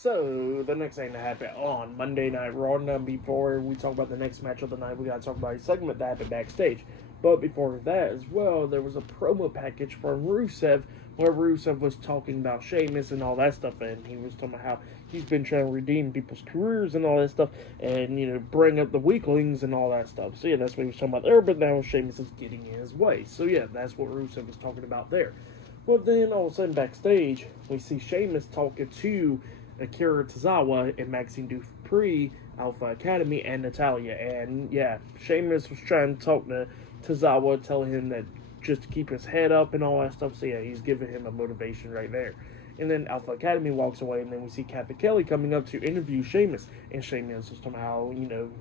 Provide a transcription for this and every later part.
So, the next thing that happened on Monday Night Raw, now before we talk about the next match of the night, we gotta talk about a segment that happened backstage. But before that as well, there was a promo package from Rusev, where Rusev was talking about Sheamus and all that stuff, and he was talking about how he's been trying to redeem people's careers and all that stuff, and, bring up the weaklings and all that stuff. So, yeah, that's what he was talking about there, but now Sheamus is getting in his way. So, yeah, that's what Rusev was talking about there. Well, then, all of a sudden, backstage, we see Sheamus talking to Akira Tozawa and Maxine Dupree, Alpha Academy, and Natalia. And yeah, Sheamus was trying to talk to Tozawa, telling him that just to keep his head up and all that stuff. So yeah, he's giving him a motivation right there. And then Alpha Academy walks away, and then we see Kathy Kelly coming up to interview Sheamus. And Sheamus is somehow,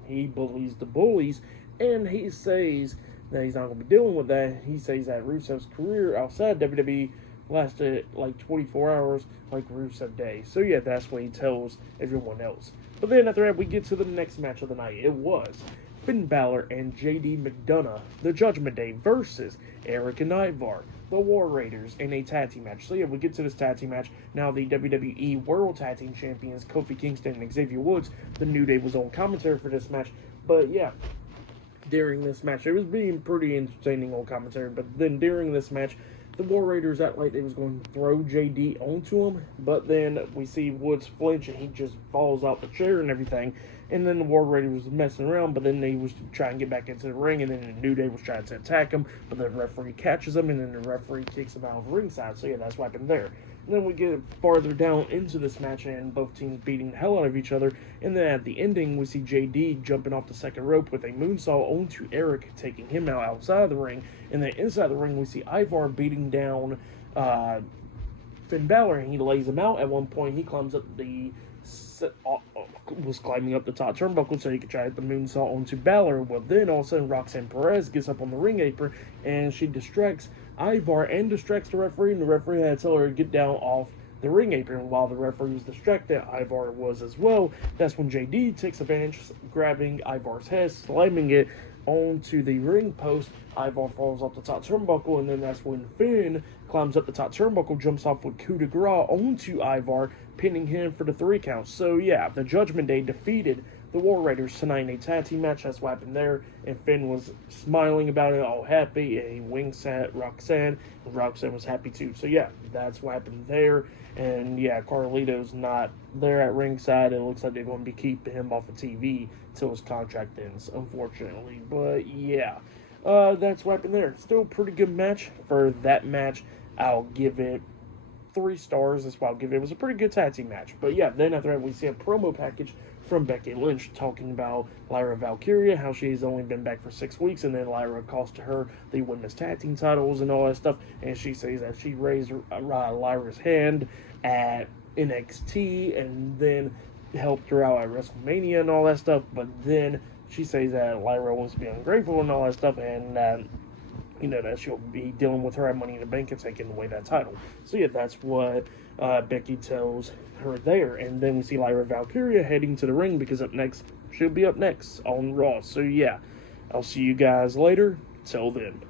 he bullies the bullies, and he says that he's not going to be dealing with that. He says that Rusev's career outside WWE lasted like 24 hours, like Rusev Day. So yeah, that's what he tells everyone else. But then after that, we get to the next match of the night. It was Finn Bálor and JD McDonagh, the Judgment Day, versus Erik and Ivar, the War Raiders, in a tag team match. So yeah, we get to this tag team match. Now the WWE World Tag Team Champions Kofi Kingston and Xavier Woods, the New Day, was on commentary for this match. But yeah, during this match, it was being pretty entertaining on commentary. But then during this match, the War Raiders act like they was going to throw JD onto him, but then we see Woods flinch and he just falls out the chair and everything. And then the War Raiders was messing around, but then they was trying to get back into the ring, and then the New Day was trying to attack him, but the referee catches him, and then the referee kicks him out of the ringside. So yeah, that's what happened there. And then we get farther down into this match, and both teams beating the hell out of each other. And then at the ending, we see JD jumping off the second rope with a moonsault onto Erik, taking him out outside the ring. And then inside the ring, we see Ivar beating down Finn Bálor, and he lays him out. At one point, he climbs up was climbing up the top turnbuckle so he could try to hit the moonsault onto Bálor. Well, then all of a sudden, Roxanne Perez gets up on the ring apron, and she distracts Ivar and distracts the referee, and the referee had to tell her to get down off the ring apron. While the referee was distracted, Ivar was as well. That's when JD takes advantage, grabbing Ivar's head, slamming it onto the ring post. Ivar falls off the top turnbuckle, and then that's when Finn climbs up the top turnbuckle, jumps off with coup de grace onto Ivar, pinning him for the 3 count. So yeah, the Judgment Day defeated the War Raiders tonight in a tag team match. That's what happened there, and Finn was smiling about it, all happy, and he winks at Roxanne, and Roxanne was happy too. So yeah, that's what happened there. And yeah, Carlito's not there at ringside. It looks like they're going to be keeping him off of TV till his contract ends, unfortunately. But yeah, that's what happened there. Still a pretty good match. For that match, I'll give it 3 stars. That's why I'll give it. It was a pretty good tag team match. But yeah, then after that, we see a promo package from Becky Lynch talking about Lyra Valkyria, how she's only been back for 6 weeks, and then Lyra cost her the women's tag team titles and all that stuff. And she says that she raised Lyra's hand at NXT and then helped her out at WrestleMania and all that stuff. But then she says that Lyra wants to be ungrateful and all that stuff, and that she'll be dealing with her at Money in the Bank and taking away that title. So yeah, that's what Becky tells her there. And then we see Lyra Valkyria heading to the ring, because she'll be up next on Raw. So yeah, I'll see you guys later. Till then.